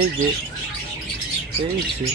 এই যে এই যে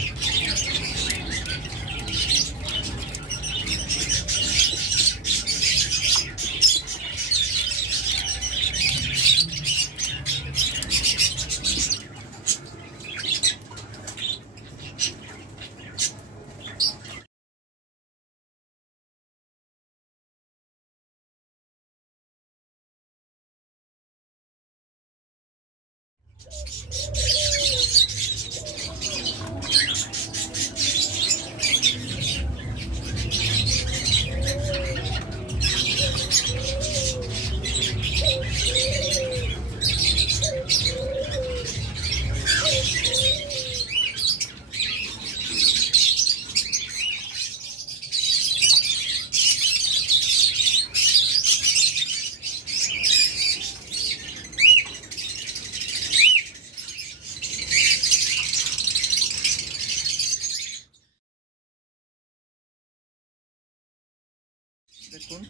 দেখুন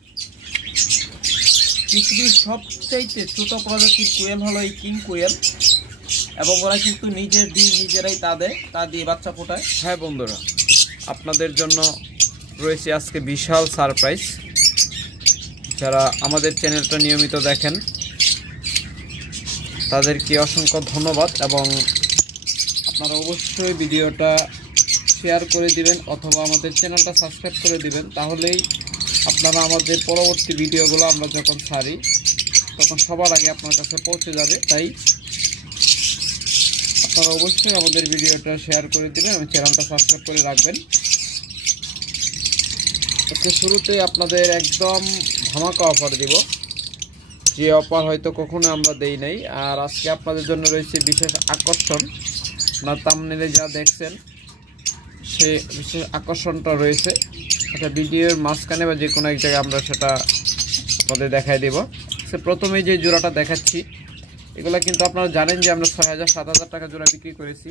পৃথিবীর সবচাইতে ছোট প্রজাতির কোয়েল হলো এই কিং কোয়েল, এবং ওরা কিন্তু নিজের ডিম নিজেরাই তা দিয়ে বাচ্চা ফোটায়। হ্যাঁ বন্ধুরা, আপনাদের জন্য রয়েছে আজকে বিশাল সারপ্রাইজ। যারা আমাদের চ্যানেলটা নিয়মিত দেখেন তাদেরকে অসংখ্য ধন্যবাদ, এবং আপনারা অবশ্যই ভিডিওটা শেয়ার করে দিবেন অথবা আমাদের চ্যানেলটা সাবস্ক্রাইব করে দিবেন। তাহলেই আপনারা আমাদের পরবর্তী ভিডিওগুলো আমরা যখন ছাড়ি তখন সবার আগে আপনার কাছে পৌঁছে যাবে। তাই আপনারা অবশ্যই আমাদের ভিডিওটা শেয়ার করে দিবেন এবং চ্যানেলটা সাবস্ক্রাইব করে রাখবেন। আজকে শুরুতেই আপনাদের একদম ধামাকা অফার দিব, যে অফার হয়তো কখনো আমরা দেই নাই। আর আজকে আপনাদের জন্য রয়েছে বিশেষ আকর্ষণ। আপনার থাম্বনেইলে যা দেখছেন সে বিশেষ আকর্ষণটা রয়েছে, আচ্ছা ভিডিওর মাঝখানে বা যে কোনো এক জায়গায় আমরা সেটা আপনাদের দেখাই দেব। সে প্রথমে যে জোড়াটা দেখাচ্ছি, এগুলো কিন্তু আপনারা জানেন যে আমরা ৬,০০০-৭,০০০ টাকা জোড়া বিক্রি করেছি।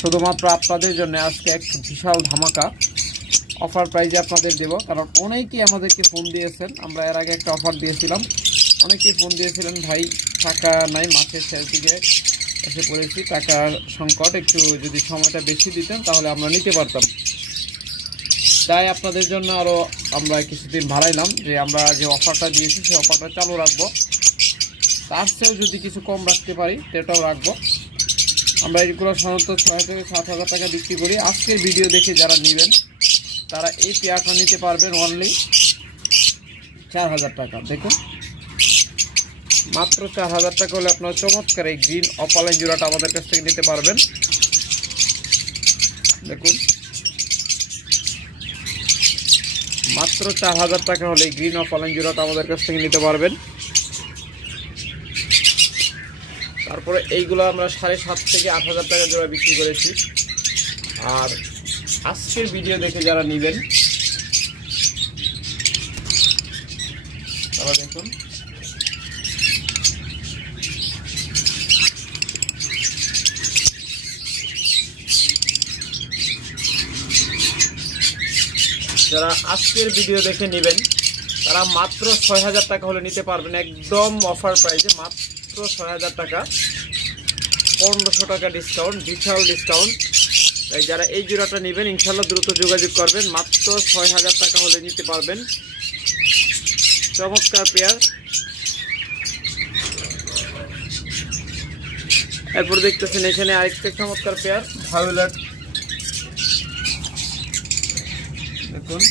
শুধুমাত্র আপনাদের জন্য আজকে এক বিশাল ধামাকা অফার প্রাইজে আপনাদের দেব। কারণ অনেকেই আমাদেরকে ফোন দিয়েছেন, আমরা এর আগে একটা অফার দিয়েছিলাম, অনেকেই ফোন দিয়েছিলেন ভাই টাকা নাই, মাসের শেষ দিকে এসে পড়েছি, টাকার সংকট, একটু যদি সময়টা বেশি দিতেন তাহলে আমরা নিতে পারতাম। তাই আপনাদের জন্য আরও আমরা কিছুদিন বাড়াইলাম, যে আমরা যে অফারটা দিয়েছি সেই অফারটা চালু রাখবো। তার চেয়েও যদি কিছু কম রাখতে পারি সেটাও রাখবো। আমরা এইগুলো সাধারণত ৬,০০০ থেকে ৭,০০০ টাকা বিক্রি করি। আজকের ভিডিও দেখে যারা নেবেন তারা এই পেয়ারটা নিতে পারবেন অনলি ৪,০০০ টাকা। দেখুন মাত্র ৪,০০০ টাকা হলে আপনারা চমৎকার এই গ্রিন অপালাইন জোড়াটা আমাদের কাছ থেকে নিতে পারবেন। দেখুন মাত্র ৪,০০০ টাকা হলে গ্রিন অপালাইন জোড়াটা আমাদের কাছ থেকে নিতে পারবেন। তারপরে এইগুলো আমরা ৭,৫০০ থেকে ৮,০০০ টাকা জোড়া বিক্রি করেছি। আর আজকের ভিডিও দেখে যারা নেবেন তারা দেখুন যারা আজকের ভিডিও দেখে নেবেন তারা মাত্র ৬,০০০ টাকা হলে নিতে পারবেন, একদম অফার প্রাইসে মাত্র ৬,০০০ টাকা, ১৫০০ টাকা ডিসকাউন্ট, বিশাল ডিসকাউন্ট। তাই যারা এই জোড়াটা নেবেন ইনশাল্লাহ দ্রুত যোগাযোগ করবেন, মাত্র ৬,০০০ টাকা হলে নিতে পারবেন। চমৎকার পেয়ার। এরপর দেখতেছেন এখানে আরেকটা চমৎকার পেয়ার ভায়োলেট। দেখুন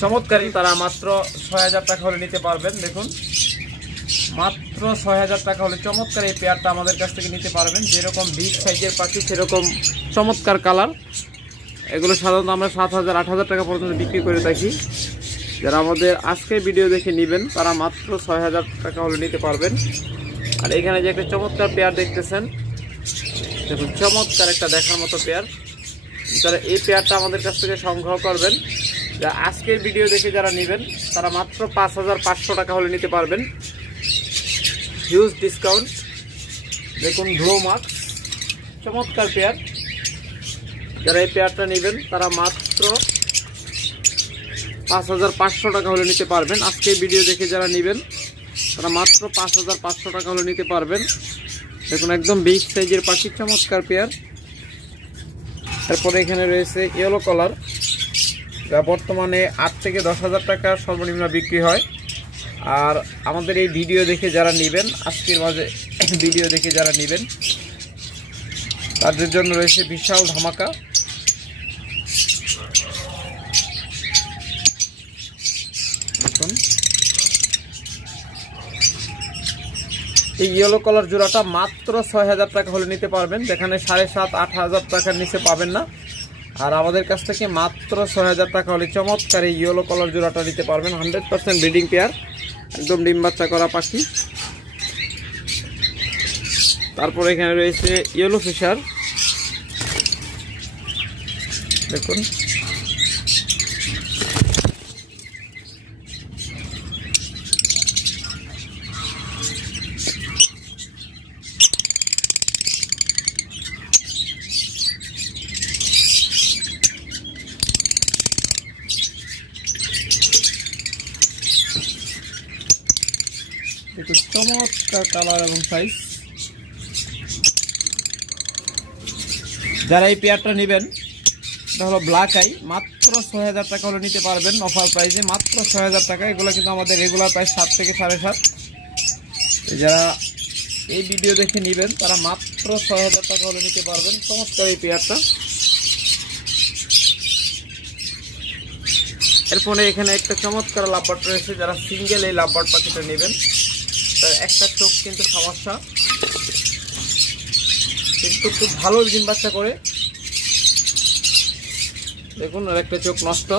চমৎকারী, তারা মাত্র ৬,০০০ টাকা হলে নিতে পারবেন। দেখুন মাত্র ৬,০০০ টাকা হলে চমৎকার এই পেয়ারটা আমাদের কাছ থেকে নিতে পারবেন। যেরকম বিগ সাইজের পাখি সেরকম চমৎকার কালার। এগুলো সাধারণত আমরা ৭,০০০ ৮,০০০ টাকা পর্যন্ত বিক্রি করে থাকি। যারা আমাদের আজকের ভিডিও দেখে নেবেন তারা মাত্র ৬,০০০ টাকা হলে নিতে পারবেন। আর এখানে যে একটা চমৎকার পেয়ার দেখতেছেন, দেখুন চমৎকার একটা দেখার মতো পেয়ার। যারা এই পেয়ারটা আমাদের কাছ থেকে সংগ্রহ করবেন আজকের ভিডিও দেখে যারা নেবেন তারা মাত্র 5500 টাকা হলে নিতে পারবেন। Huge discount. দেখুন ব্লু মার্কস, চমৎকার পেয়ার। যারা এই পেয়ারটা নেবেন তারা মাত্র 5500 টাকা হলে নিতে পারবেন। আজকের ভিডিও দেখে যারা নেবেন তারা মাত্র 5500 টাকা হলে নিতে পারবেন। দেখুন একদম বিগ সাইজের পাখি, চমৎকার পেয়ার। তারপরে এখানে রয়েছে ইয়েলো কালার, যা বর্তমানে 8 থেকে 10,000 টাকা সর্বনিম্ন বিক্রি হয়। আর আমাদের এই ভিডিও দেখে যারা নেবেন, আজকের মাঝে ভিডিও দেখে যারা নেবেন তাদের জন্য রয়েছে বিশাল ধামাকা। দেখুন এই ইয়েলো কালার জোড়াটা মাত্র 6000 টাকা হলে নিতে পারবেন, যেখানে 7,500-8,000 টাকার নিচে পাবেন না। আর আমাদের কাছ থেকে মাত্র 6000 টাকা হলে চমৎকার এই ইয়েলো কালার জোড়াটা নিতে পারবেন। 100% ব্রিডিং পেয়ার, একদম ডিম বাচ্চা করা পাখি। তারপর এখানে রয়েছে ইয়েলো ফিশার। দেখুন দেখুন চমৎকার কালার এবং সাইজ। যারা এই পেয়ারটা নেবেন এটা হলো ব্ল্যাক আই, মাত্র 6000 টাকা হলে নিতে পারবেন অফার প্রাইসে, মাত্র 6000 টাকা। এগুলো কিন্তু আমাদের রেগুলার প্রাইস 7 থেকে 7.5। যারা এই ভিডিও দেখে নেবেন তারা মাত্র 6000 টাকা হলে নিতে পারবেন চমৎকার এই পেয়ারটা। এরপরে এখানে একটা চমৎকার লাভবার্ড রয়েছে। যারা সিঙ্গেল এই লাভবার্ড পাখিটা নেবেন তার একটা চোখ কিন্তু সমস্যা, কিন্তু খুব ভালো ডিম বাচ্চা করে। দেখুন আর একটা চোখ নষ্ট।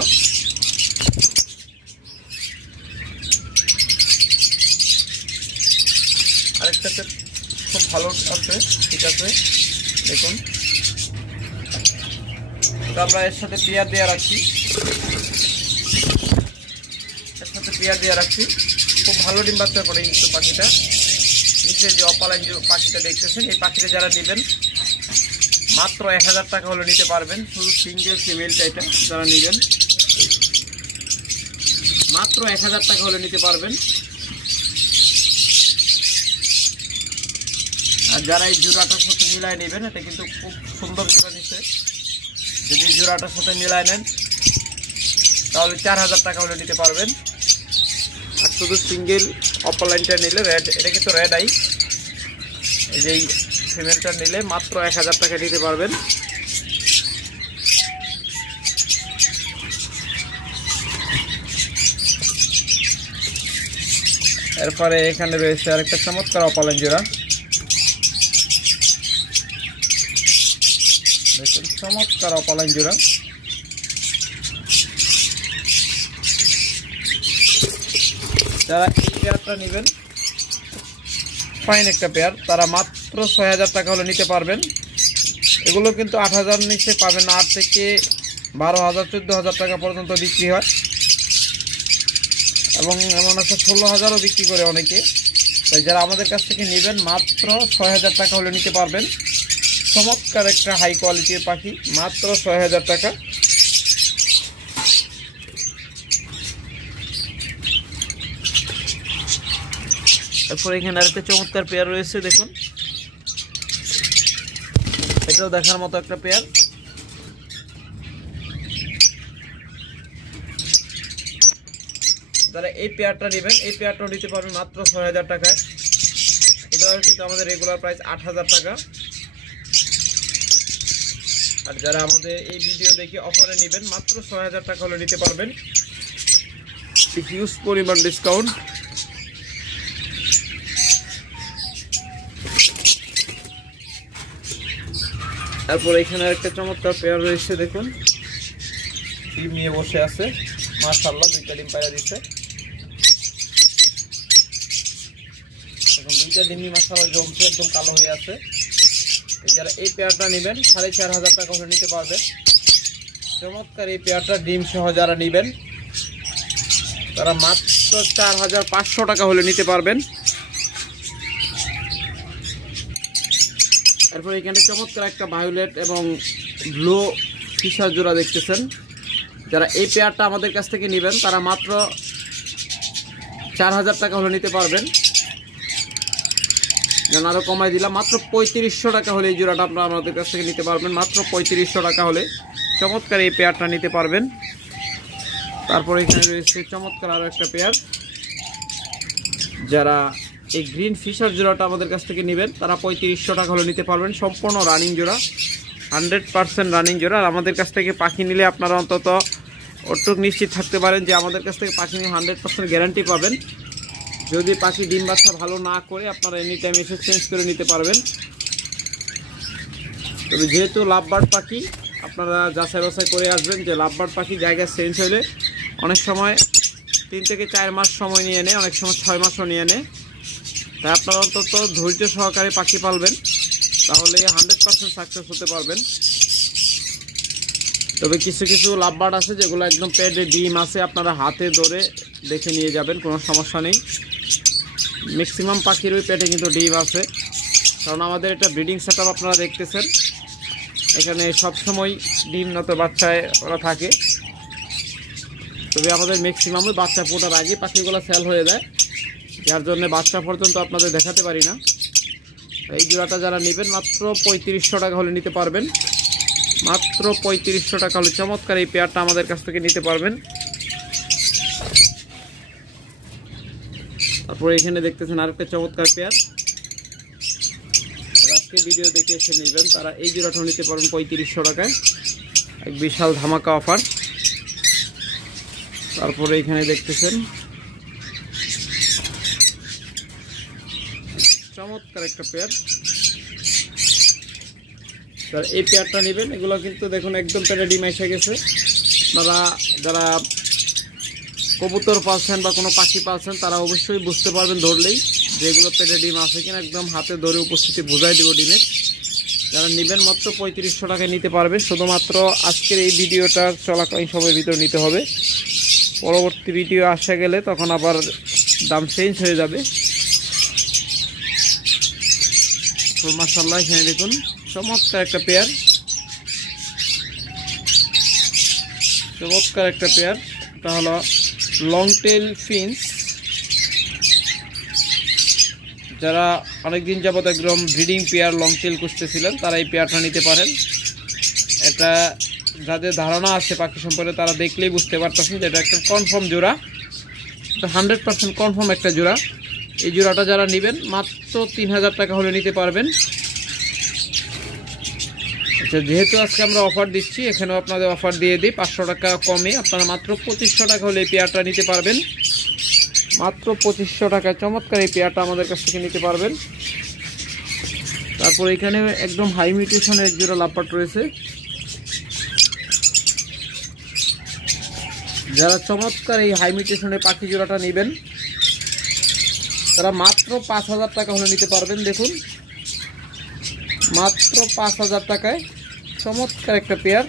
আরেকটা চোখ খুব ভালো আছে, ঠিক আছে। দেখুন আমরা এর সাথে পেয়ার দিয়ে রাখছি, খুব ভালো ডিম বাচ্চা করে কিন্তু পাখিটা। নিচে যে অপালাইন যে পাখিটা দেখতেছেন, এই পাখিটা যারা নেবেন মাত্র 1000 টাকা হলে নিতে পারবেন। শুধু সিঙ্গেল ফিমেলটা এটা যারা নেবেন মাত্র 1000 টাকা হলে নিতে পারবেন। আর যারা এই জোড়াটার সাথে মিলায় নেবেন, এটা কিন্তু খুব সুন্দর জোড়া নিচ্ছে। যদি জোড়াটার সাথে মিলায় নেন তাহলে 4000 টাকা হলে নিতে পারবেন। আর শুধু সিঙ্গেল অপালাইনটা নিলে রেড, এটা কিন্তু রেড আই, এই যে ফিমেলটা নিলে মাত্র 1000 টাকা নিতে পারবেন। এরপরে এখানে রয়েছে আরেকটা চমৎকার অপালাইন জোড়া। দেখুন চমৎকার অপালাইন জোড়া। যারা এই পেয়ারটা নেবেন, ফাইন একটা পেয়ার, তারা মাত্র 6000 টাকা হলে নিতে পারবেন। এগুলো কিন্তু 8000 নিচে পাবেন না, 8 থেকে 12000 14000 টাকা পর্যন্ত বিক্রি হয়, এবং এমন আছে 16000ও বিক্রি করে অনেকে। তাই যারা আমাদের কাছ থেকে নেবেন মাত্র 6000 টাকা হলে নিতে পারবেন। চমৎকার একটা হাই কোয়ালিটির পাখি, মাত্র 6000 টাকা। তারপর এখানে আরেকটা চমৎকার পেয়ার রয়েছে। দেখুন এটাও দেখার মতো একটা পেয়ার। যারা এই পেয়ারটা নেবেন, এই পেয়ারটাও নিতে পারবেন মাত্র 6000 টাকায়। এটাও কিন্তু আমাদের রেগুলার প্রাইস 8000 টাকা। আর যারা আমাদের এই ভিডিও দেখে অফারে নেবেন মাত্র 6000 টাকা হলে নিতে পারবেন, হিউজ পরিমাণ ডিসকাউন্ট। তারপর এখানে একটা চমৎকার পেয়ার রয়েছে। দেখুন ডিম নিয়ে বসে আছে, মাশাআল্লাহ 2টা ডিম পায়রা দিচ্ছে। এখন 2টা ডিমই মাশাআল্লাহ জমছে, একদম কালো হয়ে আছে। যারা এই পেয়ারটা নেবেন 4500 টাকা হলে নিতে পারবেন। চমৎকার এই পেয়ারটা ডিম সহ যারা নেবেন তারা মাত্র 4500 টাকা হলে নিতে পারবেন। এরপর এখানে চমৎকার একটা ভায়োলেট এবং ব্লু ফিশার জোড়া দেখতেছেন। যারা এই পেয়ারটা আমাদের কাছ থেকে নেবেন তারা মাত্র 4000 টাকা হলে নিতে পারবেন। যেন আরও কমাই দিলাম, মাত্র 3500 টাকা হলে এই জোড়াটা আপনারা আমাদের কাছ থেকে নিতে পারবেন। মাত্র 3500 টাকা হলে চমৎকার এই পেয়ারটা নিতে পারবেন। তারপর এখানে রয়েছে চমৎকার আরও একটা পেয়ার। যারা এই গ্রিন ফিশার জোড়াটা আমাদের কাছ থেকে নেবেন তারা 3500 টাকা হলে নিতে পারবেন। সম্পূর্ণ রানিং জোড়া, 100% রানিং জোড়া। আর আমাদের কাছ থেকে পাখি নিলে আপনারা অন্তত ওটুক নিশ্চিত থাকতে পারেন যে আমাদের কাছ থেকে পাখি নিয়ে 100% গ্যারান্টি পাবেন। যদি পাখি ডিম বাচ্চা ভালো না করে আপনারা এনি টাইম এসে চেঞ্জ করে নিতে পারবেন। তবে যেহেতু লাভবার্ড পাখি আপনারা যাচাই বাছাই করে আসবেন যে লাভবার্ড পাখি জায়গা চেঞ্জ হলে অনেক সময় 3 থেকে 4 মাস সময় নিয়ে নেয়, অনেক সময় 6 মাসও নিয়ে নেয়। তাই আপনারা অন্তত ধৈর্য সহকারে পাখি পালবেন, তাহলে 100% সাকসেস হতে পারবেন। তবে কিছু কিছু লাভবার্ড আছে যেগুলো একদম পেটে ডিম আছে, আপনারা হাতে ধরে দেখে নিয়ে যাবেন, কোনো সমস্যা নেই। ম্যাক্সিমাম পাখির ওই পেটে কিন্তু ডিম আছে, কারণ আমাদের এটা ব্রিডিং সেটআপ আপনারা দেখতেছেন। এখানে সবসময় ডিম না তো বাচ্চায় ওরা থাকে। তবে আমাদের ম্যাক্সিমাম ওই বাচ্চা ফোটার আগে পাখিগুলো সেল হয়ে যায়, যার জন্য বাচ্চা পর্যন্ত আপনাদের দেখাতে পারি না। এই জোড়াটা যারা নেবেন মাত্র 3500 টাকা হলে নিতে পারবেন। মাত্র 3500 টাকা হলে চমৎকার এই পেয়ারটা আমাদের কাছ থেকে নিতে পারবেন। তারপরে এখানে দেখতেছেন আরেকটা চমৎকার পেয়ার। আজকে ভিডিও দেখে এসে নেবেন তারা এই জোড়াটা নিতে পারবেন 3500 টাকায়, এক বিশাল ধামাকা অফার। তারপরে এখানে দেখতেছেন চমৎকার একটা পেয়ার। এই পেয়ারটা নেবেন, এগুলো কিন্তু দেখুন একদম পেটে ডিম এসে গেছে। আপনারা যারা কবুতর পালছেন বা কোনো পাখি পালছেন তারা অবশ্যই বুঝতে পারবেন ধরলেই যে এগুলো পেটে ডিম আছে কিনা, একদম হাতে ধরে উপস্থিতি বোঝাই দেবো ডিমের। যারা নেবেন মাত্র 3500 টাকায় নিতে পারবেন। শুধুমাত্র আজকের এই ভিডিওটার চলাকালীন সময়ের ভিতরে নিতে হবে, পরবর্তী ভিডিও আসা গেলে তখন আবার দাম চেঞ্জ হয়ে যাবে। তো মাশাআল্লাহ এখানে দেখুন চমৎকার একটা পেয়ার, চমৎকার একটা পেয়ার। এটা হলো লং টেল ফিন্স। যারা অনেকদিন যাবত একদম ব্রিডিং পেয়ার লং টেল খুঁজতেছিলেন তারা এই পেয়ারটা নিতে পারেন। এটা যাদের ধারণা আছে পাখি সম্পর্কে তারা দেখলেই বুঝতে পারতেছেন যে এটা একটা কনফার্ম জোড়া, এটা 100% কনফার্ম একটা জোড়া। এই জোড়াটা যারা নেবেন মাত্র 3000 টাকা হলে নিতে পারবেন। আচ্ছা, যেহেতু আজকে আমরা অফার দিচ্ছি এখানেও আপনাদের অফার দিয়ে দিই 500 টাকা কমে আপনারা মাত্র 2500 টাকা হলে এই পেয়ারটা নিতে পারবেন। মাত্র 2500 টাকায় চমৎকার এই পেয়ারটা আমাদের কাছ থেকে নিতে পারবেন। তারপর এখানে একদম হাই মিউটেশনের এক জোড়া লাভবার্ড রয়েছে। যারা চমৎকার এই হাই মিউটেশনের পাখি জোড়াটা নেবেন তারা মাত্র 5000 টাকা হলে নিতে পারবেন। দেখুন মাত্র 5000 টাকায় চমৎকার একটা পেয়ার।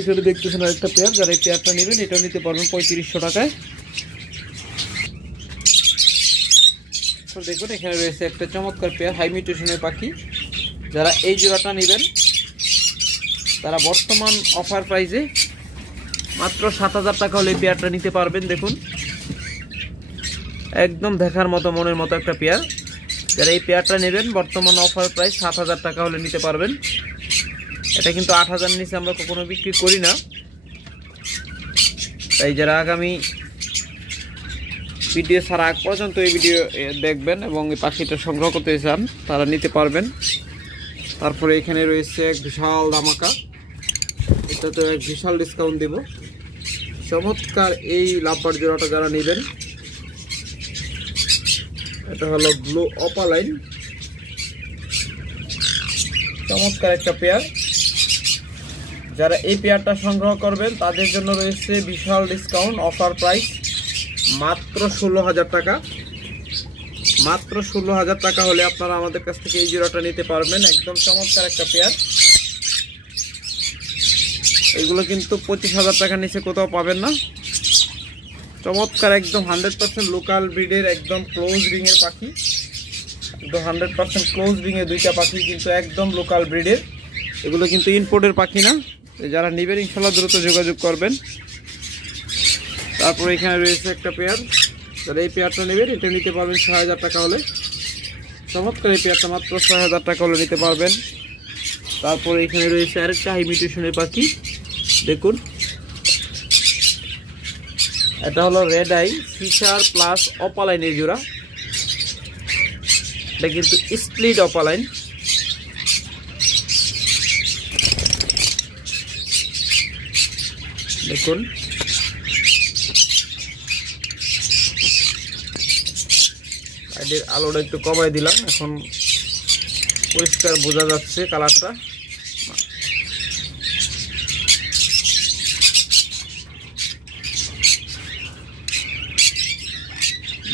এখানে দেখতেছেন আরেকটা পেয়ার। যারা এই পেয়ারটা নেবেন এটাও নিতে পারবেন 3500 টাকায়। দেখুন এখানে রয়েছে একটা চমৎকার পেয়ার হাই মিউটেশনের পাখি। যারা এই জোড়াটা নেবেন তারা বর্তমান অফার প্রাইসে মাত্র 7000 টাকা হলে এই পেয়ারটা নিতে পারবেন। দেখুন একদম দেখার মতো মনের মতো একটা পেয়ার। যারা এই পেয়ারটা নেবেন বর্তমান অফার প্রাইস 7000 টাকা হলে নিতে পারবেন। এটা কিন্তু 8000 নিচে আমরা কখনো বিক্রি করি না। তাই যারা আগামী ভিডিও ছাড়া আগ পর্যন্ত এই ভিডিও দেখবেন এবং এই পাখিটা সংগ্রহ করতে চান তারা নিতে পারবেন। তারপরে এখানে রয়েছে এক বিশাল ধামাকা, এটা তো এক বিশাল ডিসকাউন্ট দেব। চমৎকার এই লাভবার্ড জোড়াটা যারা নেবেন, এটা হলো ব্লু অপালাইন, চমৎকার একটা পেয়ার। যারা এই পেয়ারটা সংগ্রহ করবেন তাদের জন্য রয়েছে বিশাল ডিসকাউন্ট, অফার প্রাইস মাত্র 16,000 টাকা। মাত্র 16,000 টাকা হলে আপনারা আমাদের কাছ থেকে এই জোড়াটা নিতে পারবেন। একদম চমৎকার একটা পেয়ার। এগুলো কিন্তু 25,000 টাকার নিচে কোথাও পাবেন না। চমৎকার একদম 100% লোকাল ব্রিডের একদম ক্লোজ রিংয়ের পাখি, একদম 100% ক্লোজ রিংয়ের দুইটা পাখি কিন্তু একদম লোকাল ব্রিডের। এগুলো কিন্তু ইম্পোর্টের পাখি না। যারা নেবেন ইনশাল্লাহ দ্রুত যোগাযোগ করবেন। তারপর এখানে রয়েছে একটা পেয়ার, যারা এই পেয়ারটা নেবেন এটা নিতে পারবেন 6,000 টাকা হলে। চমৎকার এই পেয়ারটা মাত্র 6,000 টাকা হলে নিতে পারবেন। তারপর এখানে রয়েছে আরেকটা হাই মিউটেশনের পাখি, দেখুন এটা হলো রেড আই ফিশার প্লাস অপালাইনের জোড়া। এটা কিন্তু স্প্লিট অপালাইন। দেখুন আলোটা একটু কমাই দিলাম, এখন পরিষ্কার বোঝা যাচ্ছে কালারটা।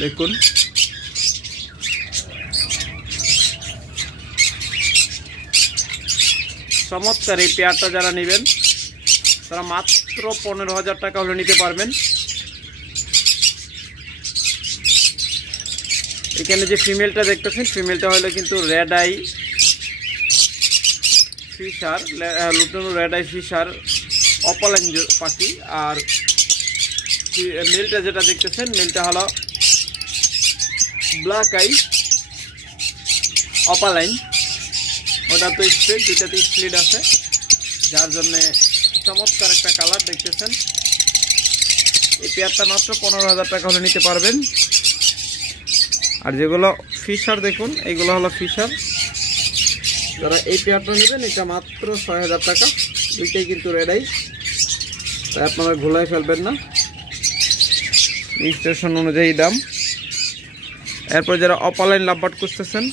দেখুন চমৎকার এই পেয়ারটা যারা নেবেন তারা মাত্র 15,000 টাকা হলে নিতে পারবেন। এখানে যে ফিমেলটা দেখতেছেন ফিমেলটা হলো কিন্তু রেড আই ফিশার, লুটানো রেড আই ফিশার অপালাইন পাখি। আর মেলটা যেটা দেখতেছেন মেলটা হলো ব্ল্যাক আই অপালাইন। ওটা তো স্প্লিট, দুইটাতে স্প্লিট আছে, যার জন্য চমৎকার একটা কালার দেখতেছেন। এই পেয়ারটা মাত্র 15,000 টাকা হলে নিতে পারবেন। আর যেগুলো ফিশার দেখুন এইগুলো হলো ফিশার, যারা এই পেয়ারটা নেবেন এটা মাত্র 6,000 টাকা। দুইটাই কিন্তু রেড আই, তাই আপনারা ঘোলায় ফেলবেন না, রেজিস্ট্রেশন অনুযায়ী দাম। এরপর যারা অপালাইন লাভবার্ড খুঁজতেছেন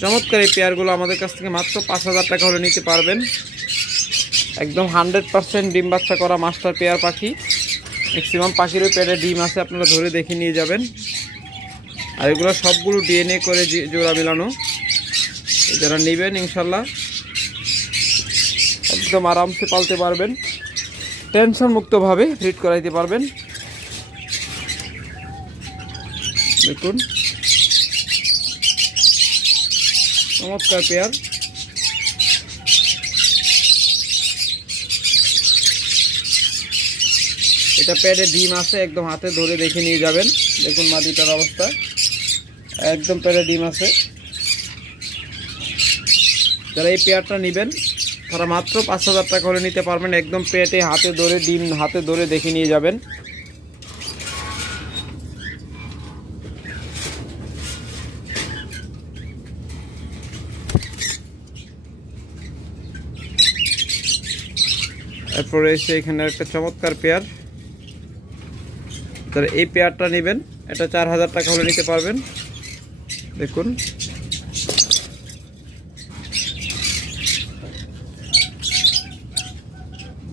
চমৎকার এই পেয়ারগুলো আমাদের কাছ থেকে মাত্র 5,000 টাকা হলে নিতে পারবেন। একদম 100% ডিম বাচ্চা করা মাস্টার পেয়ার পাখি। ম্যাক্সিমাম পাখিরও পেয়ারে ডিম আছে, আপনারা ধরে দেখে নিয়ে যাবেন। আর এগুলো সবগুলো ডিএনএ করে জোড়া মেলানো। যারা নেবেন ইনশাল্লাহ একদম আরামসে পালতে পারবেন, টেনশন মুক্তভাবে ব্রিড করাইতে পারবেন। দেখুন চমৎকার পেয়ার। এটা পেটে ডিম আছে, একদম হাতে ধরে দেখে নিয়ে যাবেন। দেখুন মাটিটার অবস্থা, একদম পেটে ডিম আছে। যারা এই পেয়ারটা নেবেন তারা মাত্র 5,000 টাকা হলে নিতে পারবেন। একদম পেটে হাতে ধরে ডিম হাতে ধরে দেখে নিয়ে যাবেন। এরপরে এসে এখানে একটা চমৎকার পেয়ার, যারা এই পেয়ারটা নেবেন এটা 4,000 টাকা হলে নিতে পারবেন। দেখুন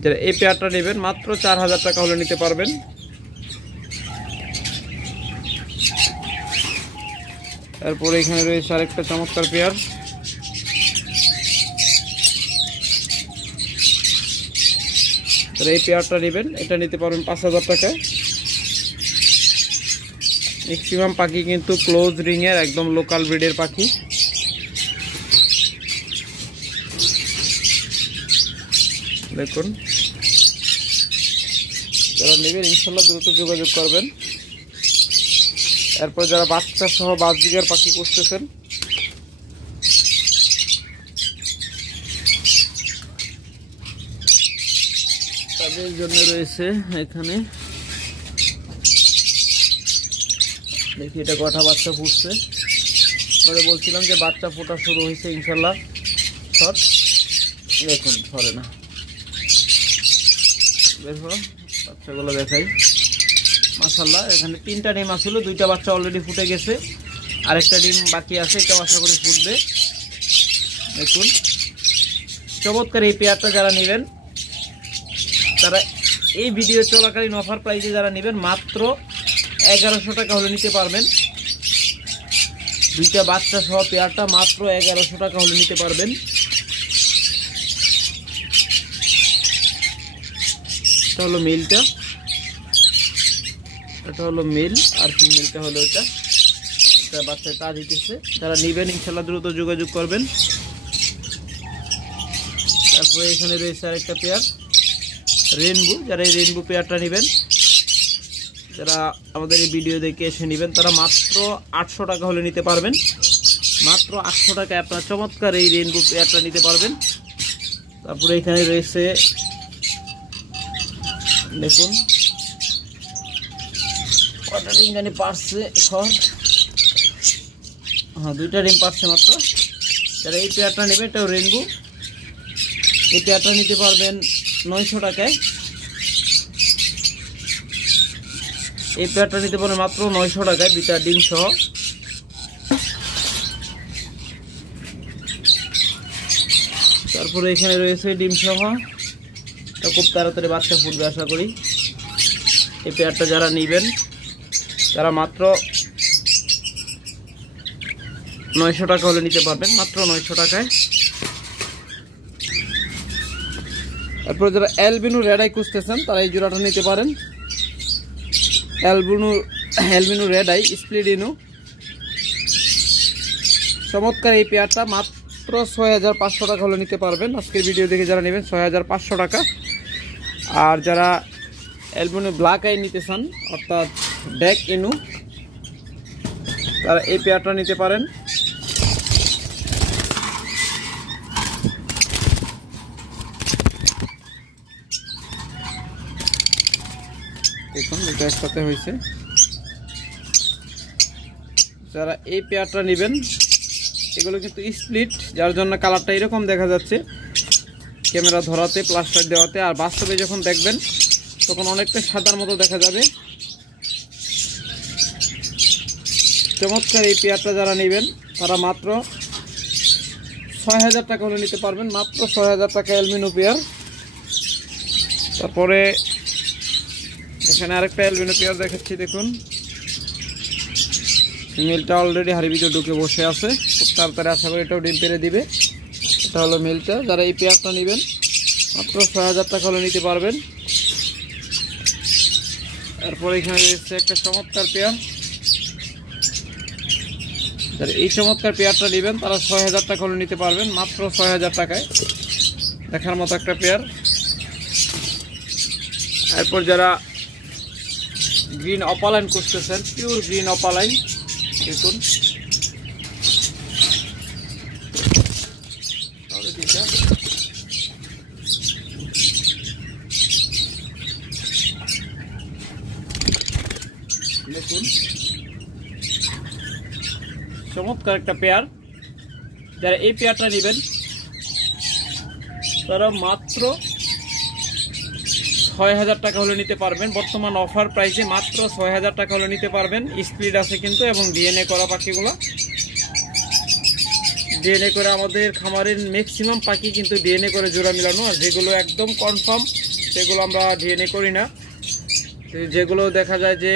যারা এই পেয়ারটা নেবেন মাত্র 4,000 টাকা হলে নিতে পারবেন। এরপরে এখানে রয়েছে আরেকটা চমৎকার পেয়ার, এই পেয়ারটা নেবেন এটা নিতে পারবেন 5,000 টাকা। ম্যাক্সিমাম পাখি কিন্তু ক্লোজ রিংয়ের একদম লোকাল ব্রিডের পাখি। দেখুন যারা নেবেন ইনশাল্লাহ দ্রুত যোগাযোগ করবেন। এরপর যারা বাচ্চা সহ বাজবিগার পাখি করতেছেন তাদের জন্য রয়েছে এখানে, দেখি এটা কটা বাচ্চা ফুটছে। পরে বলছিলাম যে বাচ্চা ফোটা শুরু হয়েছে ইনশাল্লাহ। সর দেখুন সরে না, দেখো বাচ্চাগুলো দেখাই। মাশাআল্লাহ এখানে 3টা ডিম আসছিল, 2টা বাচ্চা অলরেডি ফুটে গেছে, আরেকটা ডিম বাকি আছে, এটাও আশা করি ফুটবে। দেখুন চমৎকার এই পেয়ারটা যারা নেবেন তারা এই ভিডিও চলাকালীন অফার প্রাইসে যারা নেবেন মাত্র 1100 টাকা হলে নিতে পারবেন। দুইটা বাচ্চা সহ পেয়ারটা মাত্র 1100 টাকা হলে নিতে পারবেন। এটা হলো মেলটা, এটা হলো মেল আর ফিমেলটা হলো এটা বাচ্চা তা দিতেছে। যারা নেবেন ইনশাল্লাহ দ্রুত যোগাযোগ করবেন। তারপরে এখানে রয়েছে আরেকটা পেয়ার রেনবো। যারা এই রেনবো পেয়ারটা নেবেন, যারা আমাদের এই ভিডিও দেখে এসে নেবেন তারা মাত্র 800 টাকা হলে নিতে পারবেন। মাত্র 800 টাকায় আপনারা চমৎকার এই রেনবো পেয়ারটা নিতে পারবেন। তারপরে এখানে রয়েছে দেখুন কটা ডিম জানি পারছে, হ্যাঁ 2টা ডিম পারছে মাত্র। যারা এই পেয়ারটা নেবে এটাও রেনবো, এই পেয়ারটা নিতে পারবেন 900 টাকায়। এই পেয়ারটা নিতে পারবেন মাত্র 900 টাকায় 2টা ডিম সহ। তারপরে এখানে রয়েছে ডিম সহ, এটা খুব তাড়াতাড়ি বাচ্চা ফুটবে আশা করি। এই পেয়ারটা যারা নেবেন তারা মাত্র 900 টাকা হলে নিতে পারবেন, মাত্র 900 টাকায়। তারপরে যারা অ্যালবিনো রেড আই খুঁজতেছেন তারা এই জোড়াটা নিতে পারেন। অ্যালবিনো রেড আই স্প্লিডিনো চমৎকার এই পেয়ারটা মাত্র 6500 টাকা হলে নিতে পারবেন। আজকের ভিডিও দেখে যারা নেবেন 6500 টাকা। আর যারা অ্যালবিনো ব্ল্যাক আই নিতে চান অর্থাৎ ডেক ইনু তারা এই পেয়ারটা নিতে পারেন। দেখুন এটা একসাথে হয়েছে। যারা এই পেয়ারটা নেবেন এগুলো কিন্তু স্প্লিট, যার জন্য কালারটা এরকম দেখা যাচ্ছে ক্যামেরা ধরাতে প্লাস্টার দেওয়াতে, আর বাস্তবে যখন দেখবেন তখন অনেকটা সাদার মতো দেখা যাবে। চমৎকার এই পেয়ারটা যারা নেবেন তারা মাত্র 6000 টাকা হলে নিতে পারবেন, মাত্র 6000 টাকা অ্যালবিনো পেয়ার। তারপরে এখানে আরেকটা অ্যালবিনো পেয়ার দেখাচ্ছি, দেখুন ফিমেলটা অলরেডি হাড়ি ভিতরে ঢুকে বসে আছে, খুব তাড়াতাড়ি আশা করি এটাও ডিম পেড়ে দিবে। এটা হলো মেলটা। যারা এই পেয়ারটা নেবেন মাত্র 6000 টাকা হলে নিতে পারবেন। তারপরে এখানে রয়েছে একটা চমৎকার পেয়ার। যারা এই চমৎকার পেয়ারটা নেবেন তারা 6000 টাকা হলে নিতে পারবেন, মাত্র 6000 টাকায়। দেখার মতো একটা পেয়ার। এরপর যারা গ্রিন অপালাইন করতেছেন, পিওর গ্রিন অপালাইন, দেখুন দেখুন চমৎকার একটা পেয়ার। যারা এই পেয়ারটা নেবেন তারা মাত্র 6000 টাকা হলে নিতে পারবেন। বর্তমান অফার প্রাইসে মাত্র 6000 টাকা হলে নিতে পারবেন। স্প্লিট আছে কিন্তু এবং ডিএনএ করা পাখিগুলো, ডিএনএ করে আমাদের খামারের ম্যাক্সিমাম পাখি কিন্তু ডিএনএ করে জোড়া মিলানো, আর যেগুলো একদম কনফার্ম সেগুলো আমরা ডিএনএ করি না। যেগুলো দেখা যায় যে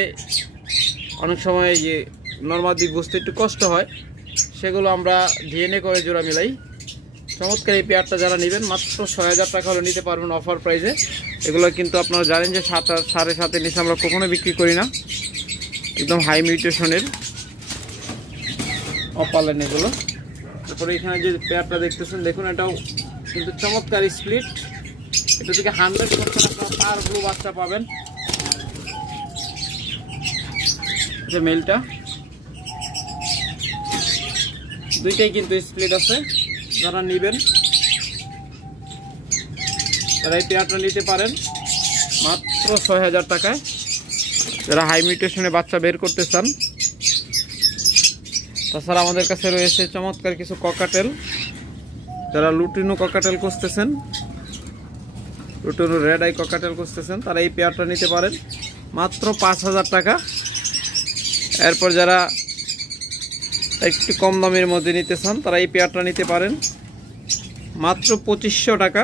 অনেক সময় যে নর্মাল দিক বুঝতে একটু কষ্ট হয় সেগুলো আমরা ডিএনএ করে জোড়া মিলাই। চমৎকার এই পেয়ারটা যারা নেবেন মাত্র 6000 টাকা হলে নিতে পারবেন অফার প্রাইসে। এগুলো কিন্তু আপনারা জানেন যে 7.5 নিচে আমরা কখনো বিক্রি করি না, একদম হাই মিউটেশনের অপালাইন এগুলো। তারপরে এখানে যে পেয়ারটা দেখতেছেন দেখুন এটাও কিন্তু চমৎকার স্প্লিট। এটা থেকে 100% আপনারা পার ব্লু বাচ্চা পাবেন। যে মেলটা দুইটাই কিন্তু স্প্লিট আছে। যারা নেবেন তারা এই পেয়ারটা নিতে পারেন মাত্র 6000 টাকায়। যারা হাই মিউটেশনে বাচ্চা বের করতে চান। তাছাড়া আমাদের কাছে রয়েছে চমৎকার কিছু ককাটেল। যারা লুটিনো ককাটেল খুঁজতেছেন, লুটিনো রেড আই ককাটেল খুঁজতেছেন তারা এই পেয়ারটা নিতে পারেন মাত্র 5000 টাকা। এরপর যারা একটু কম দামের মধ্যে নিতে চান তারা এই পেয়ারটা নিতে পারেন মাত্র 2500 টাকা।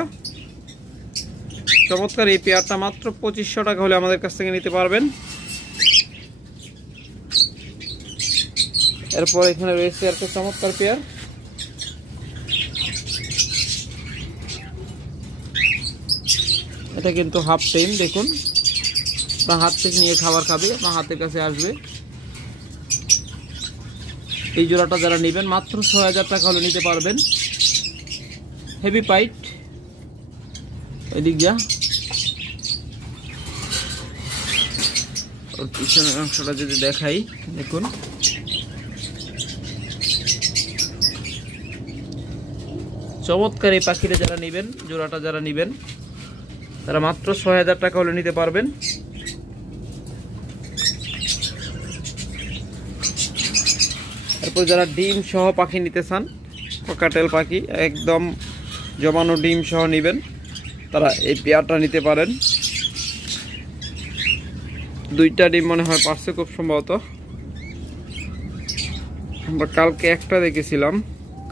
চমৎকার এই পেয়ারটা মাত্র 2500 টাকা হলে আমাদের কাছ থেকে নিতে পারবেন। এরপর এখানে রয়েছে একটা চমৎকার পেয়ার, এটা কিন্তু হাফ টাইম। দেখুন আপনার হাত থেকে নিয়ে খাবার খাবে, আপনার হাতের কাছে আসবে। এই জোড়াটা যারা নেবেন মাত্র 6000 টাকা হলে নিতে পারবেন। হেভি পাইট, এদিক যা, ওর পিছনের অংশটা যদি দেখাই, দেখুন চমৎকার এই পাখিটা যারা নেবেন, জোড়াটা যারা নেবেন তারা মাত্র 6000 টাকা হলে নিতে পারবেন। এরপর যারা ডিম সহ পাখি নিতে চান, ককাটেল পাখি একদম জমানো ডিম সহ নেবেন, তারা এই পেয়ারটা নিতে পারেন। 2টা ডিম মনে হয় পারছে খুব সম্ভবত। আমরা কালকে একটা দেখেছিলাম,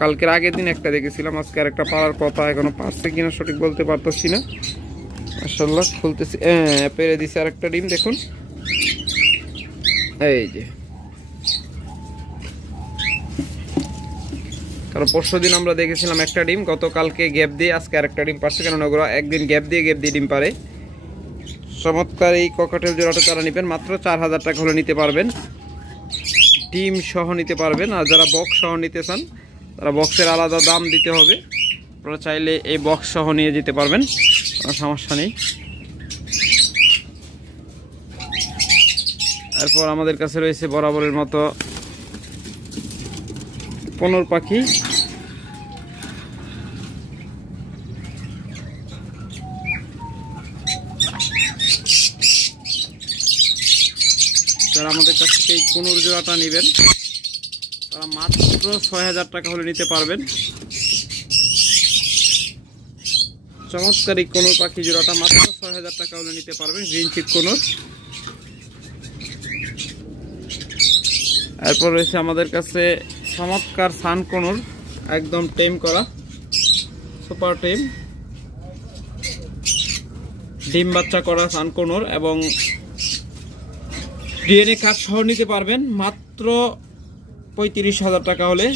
কালকের আগের দিন একটা দেখেছিলাম, আজকে আর একটা পারার কথা, এখনো পারছে কিনা সঠিক বলতে পারতেছি না। মাশাআল্লাহ খুলতেছি, পেরে দিছে আর একটা ডিম। দেখুন এই যে, কারণ পরশুদিন আমরা দেখেছিলাম একটা ডিম, গতকালকে গ্যাপ দিয়ে আজকে আরেকটা ডিম পারছে, কেন ওগুলো একদিন গ্যাপ দিয়ে ডিম পারে। চমৎকার এই ককাটেল জোড়াটা যারা নেবেন মাত্র 4000 টাকা হলে নিতে পারবেন, ডিম সহ নিতে পারবেন। আর যারা বক্স সহ নিতে চান তারা বক্সের আলাদা দাম দিতে হবে, আপনারা চাইলে এই বক্স সহ নিয়ে যেতে পারবেন, কোনো সমস্যা নেই। এরপর আমাদের কাছে রয়েছে বরাবরের মতো কোনোর পাখি, যারা আমাদের কাছ থেকে এই কোনোর জোড়াটা নেবেন তারা মাত্র 6000 টাকা হলে নিতে পারবেন। চমৎকার এই কোনোর পাখি জোড়াটা মাত্র 6000 টাকা হলে নিতে পারবেন, গ্রিন চিক কোনোর। এরপর রয়েছে আমাদের কাছে চমৎকার সান কোনোর, একদম টেম করা, সুপার টেম, ডিম বাচ্চা করা সান কোনোর, এবং ডিএনএ কার্ড সহ নিতে পারবেন মাত্র 35,000 টাকা হলে।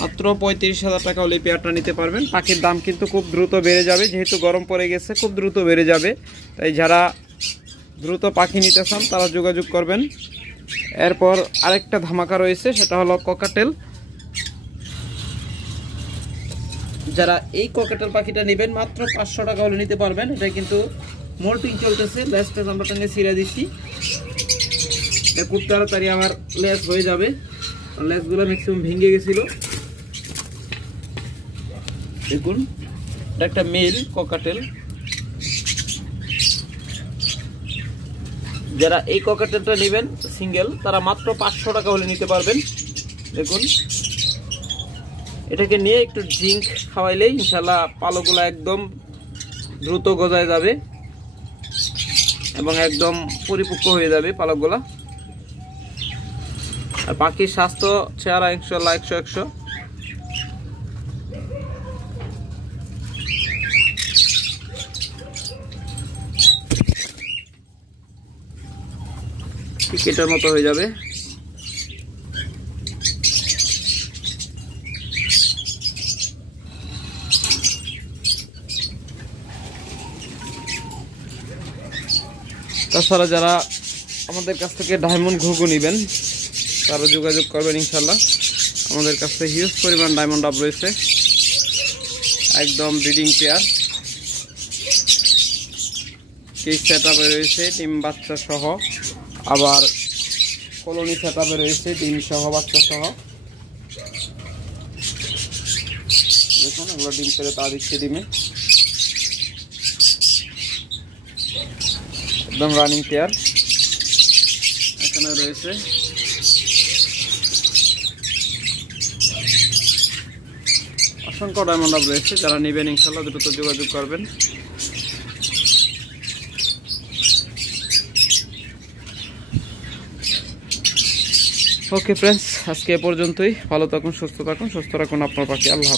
মাত্র 35,000 টাকা হলে পেয়ারটা নিতে পারবেন। পাখির দাম কিন্তু খুব দ্রুত বেড়ে যাবে, যেহেতু গরম পড়ে গেছে খুব দ্রুত বেড়ে যাবে, তাই যারা দ্রুত পাখি নিতে চান তারা যোগাযোগ করবেন। এরপর আরেকটা ধামাকা রয়েছে, সেটা হলো ককাটেল। যারা এই ককাটেল পাখিটা নেবেন মাত্র 500 টাকা হলে নিতে পারবেন। এটা কিন্তু মোল্টিং চলতেছে, লেজটা আমরা টাঙিয়ে ছিঁড়ে দিচ্ছি, এটা খুব তাড়াতাড়ি আমার লেজ হয়ে যাবে, লেজগুলো ম্যাক্সিমাম ভেঙে গেছিল। দেখুন এটা একটা মেল ককাটেল। যারা এই ককাটেলটা নেবেন সিঙ্গেল, তারা মাত্র 500 টাকা হলে নিতে পারবেন। দেখুন এটাকে নিয়ে একটু জিঙ্ক খাওয়াইলেই ইনশাল্লাহ পালকগুলো একদম দ্রুত গজায় যাবে এবং একদম পরিপক্ক হয়ে যাবে পালকগুলা। আর পাখির স্বাস্থ্য চেহারা ইনশাল্লাহ 100-100। টিকেটের মতো হয়ে যাবে। তাছাড়া যারা আমাদের কাছ থেকে ডায়মন্ড ঘুঘু নেবেন তারা যোগাযোগ করবেন ইনশাল্লাহ। আমাদের কাছে হিউজ পরিমাণ ডায়মন্ড ডাব রয়েছে, একদম ব্রিডিং পেয়ার, কেজ সেটআপে রয়েছে ডিম বাচ্চা সহ, আবার কলোনি সেটআপে রয়েছে ডিম সহ বাচ্চা সহ। দেখুন এগুলো ডিম পেরে তা দিচ্ছে ডিমে, একদম রানিং পেয়ার। এখানে রয়েছে অসংখ্য ডায়মন্ড ডাব রয়েছে, যারা নেবেন ইনশাল্লাহ দ্রুত যোগাযোগ করবেন। ওকে ফ্রেন্ডস, আজকে এ পর্যন্তই। ভালো থাকুন, সুস্থ থাকুন, সুস্থ রাখুন আপনার পাখি। আল্লাহ।